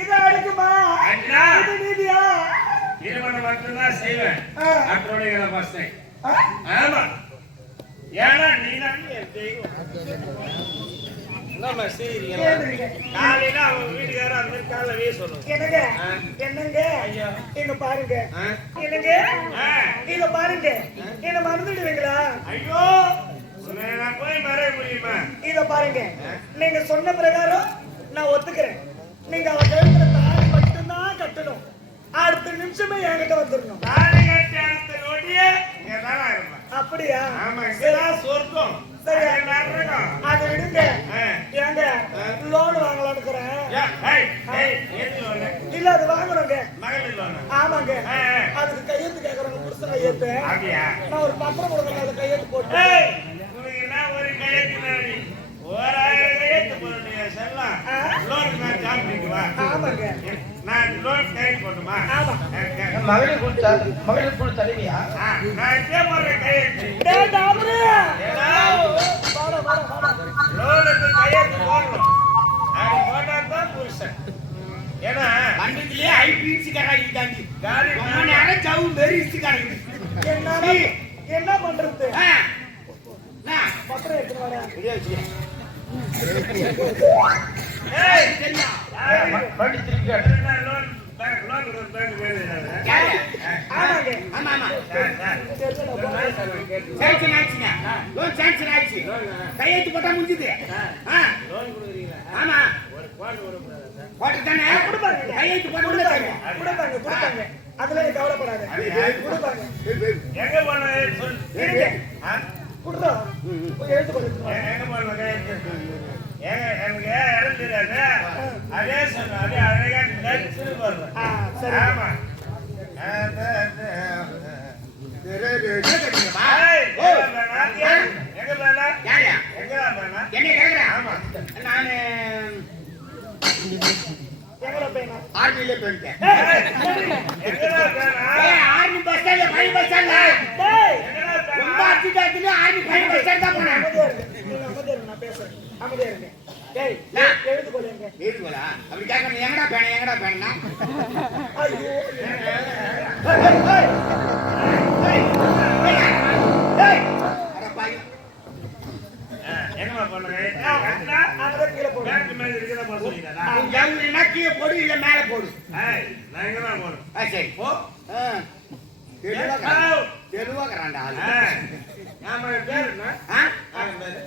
இது அடிக்குமா இது செய்வேன். அற்றோட பசங்க ஆமா. ஏன்னா நீ அவங்க வீட்டுக்காரர் அந்த மாதிரி காலைல வீ என்னங்க? என்னங்க? இங்க பாருங்க. என்னங்க? இங்க பாருங்க. என்ன மறந்துடுவீங்களா? ஐயோ. நான் போய் மறைய முடியுமா? இத பாருங்க. நீங்க சொன்ன பிரகாரம் நான் ஒத்துக்கிறேன். நீங்க அவ கழுத்துல தாலி மட்டும்தான் கட்டணும். அடுத்த நிமிஷமே என்கிட்ட வந்துடணும். தாலி கட்டி அடுத்த நொடியே இங்க தானா இருப்பேன். அப்படியா? ஆமா இங்கதான் சொர்க்கம். சரி. அதை விடுங்க. ஏங்க லோன் வாங்கலாம்னு இருக்கிறேன்? இல்ல அது loan. ஆமாங்க. அதுக்கு கையெழுத்து கேக்குறாங்க புருஷன் கையெழுத்து. நான் ஒரு பத்திரம் கொடுக்குறேன் அதை கையெழுத்து போட்டு. ஒரு கையெழுத்து நாடி? ஒரு ஆயிரம் கையெழுத்து போடுறிய செல்லம். ஆ. லோனுக்கு நான் ஜாப் பண்ணிக்குவா? ஆமாங்க நான் லோன் கையெழுத்து போடணுமா? ஆமா. ஆ, ஆ. மகளிர் குழு மகளிர் குழு தலைவியா. ஏன்னா, மண்டலத்திலே ஐபிசி கராடி தாண்டி ரொம்ப நேரம் ஜவு கிடக்குது என்னடா என்ன பண்றது? பத்திரம் வரேன். ஏய், சரியா? யாரு? வண்டி திருப்பி காட்டு. என்ன லோன் பேங்க் லோன் கொடுத்த பேங்க் வேணும் யாரு? ஆமாங்க ஆமா ஆமா. சாங்ஷன் ஆயிடுச்சுங்க. லோன் சாங்ஷன் ஆயிடுச்சு. கையெழுத்து போட்டா முடிஞ்சுது. ஆ. லோன் கொடுக்குறீங்களா ஆமா. போட்டுதானே கொடுப்பாங்க. கையெழுத்து போட்டு தருவோம். கொடுப்பாங்க கொடுப்பாங்க அதுல கவலைப்படாத. கொடுப்பாங்க. எங்க போனது சொல்லு. போய் எழுத்து போட்டு எ- எங்க போன கையெழுத்து ஏங்க எனக்கு தெரியாது அதே சொன்ன அதே அழகா நடிச்சு சரி. ஆமா அது, அது, என்ன தெரியுமா? ஏய், ஓ. எங்க போனா? எங்க போனா? யாரையா? எங்கடா போனா? என்ன கேக்குறேன் ஆமா. நானு எங்கடா பையனா ஆர்மியில போயிட்டேன் எங்கடா ஆர்மி பஸ் ஸ்டாண்ட்ல பழைய பஸ் ஸ்டாண்ட்ல எங்கடா ரொம்ப ஆர்மி பஸ் ஸ்டாண்ட் தான் போனேன் நான் பேசுறேன் அமைதியா டேய் அப்படி கேட்கணும் எங்கடா பேன எங்கடா பேனா ஐயோ ஆ, எங்கம்மா போன கையெழுத்து? கரெக்டா? அங்கதான் கீழே போடு பேங்க் மேல இருக்கிறத போட சொல்லிட்டாரா? கீழே போடு இல்ல மேல போடு ஏய், நான் எங்கம்மா போறேன்? ஆ, சரி போ ஆ. தெளிவா கறான். தெளிவா கறான்டா ஆளு. ஆ, ஆமா, என் பேரு என்ன? ஆ? என் பேரு.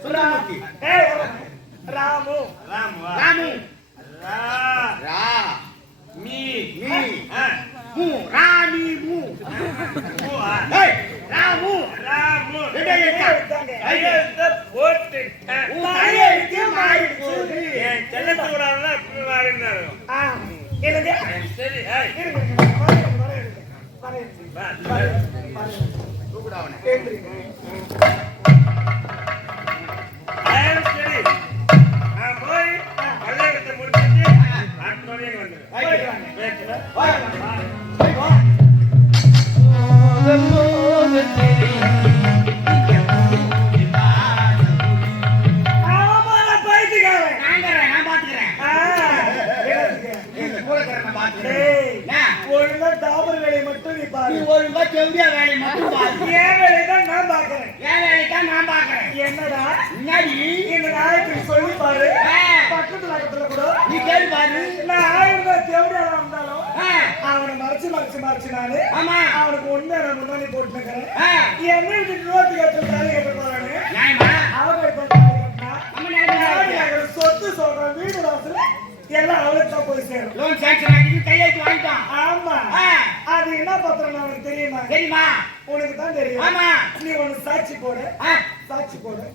சுந்தரமூர்த்தி. டேய் ராமு. ராமுவா? ராமு. ரா, மீ, மீ. மூ. ராமி மூ ராமு. ராமு. போட்டுட்டேன். உன் கையெழுத்து மாறி போகுது. என் செல்லத்து விடாம இப்படி மாறினா என்னங்க சரி, இருங்க போய் கல்யாணத்தை முடிச்சிட்டு அடுத்த வரையும் வந்துடுறேன். ஒழுங்கா டாபர் வேலையை மட்டும் நீ பாரு. ஒழுங்கா வேலையை மட்டும் பாரு. வேலையை தான் நான் பாக்குறேன் என் வேலையை தான் நான் பாக்குறேன். என்னடா? முன்னாடி. இந்த நாயக்கு சொல்லி பாரு. பக்கத்துல பக்கத்துல கூட. நீ பாரு. நான் ஆயிரம் ரூபாய் தேவையா இருந்தாலும் அவனை மறைச்சு மறைச்சு மறைச்சு நானு ஆமா. அவனுக்கு ஒண்ணு நான் முன்னாடி போட்டு இருக்கிறேன். ஆ, என்ன ரோட்டு கட்டு எல்லாம் அவளுக்கு தான் போய் சேரும். லோன் சாங்ஷன் ஆகி கையெழுத்து வாங்கிட்டான். ஆமா. அது என்ன பத்திரம் அவனுக்கு தெரியுமா? தெரியுமா? உனக்கு தான் தெரியும். ஆமா. நீ ஒண்ணு சாட்சி போடு. சாட்சி போடு.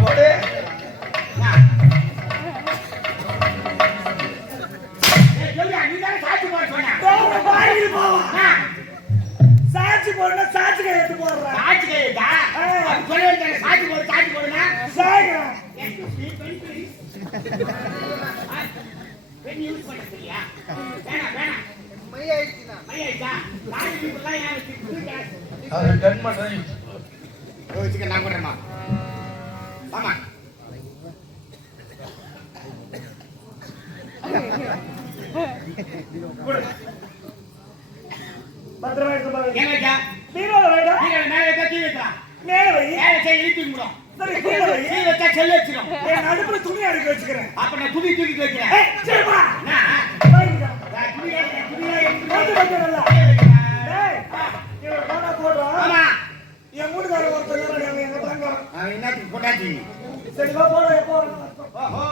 போடு. சாட்சி போடுனா சாட்சி கையெழுத்து போடுறான் சாட்சி கையெழுத்தா? நான் கொடுறேம்மா. ஆமா. கொடு. பத்திரமா எடுத்து போய் எங்க வைக்க வைடா கீழே மேலே வைக்க கீழே மேல வை மேலே செய்ய இழுத்து விடும் சரி கீழே வை கீழே வச்சா செல்லு நடுப்புல துணி அடுக்கி வச்சுக்கிறேன் அப்ப நான் துணி தூக்கி வைக்கிறேன் ஏய், சரிப்பா. என்ன? வைங்க. நான் துணி துணியா எடுத்து போட்டு வைக்கிறேன்ல. கீழே வைக்கிறேன். டேய், இவன் போனா போடுறான். ஆமா என் வீட்டுக்காரர் ஒருத்தர் இருக்காரு, அவன் எங்க தங்கம். அவன் என்னத்துக்கு பொண்டாட்டி சரி, வா, போடுறேன், எப்போ வரணும்? ஓஹோ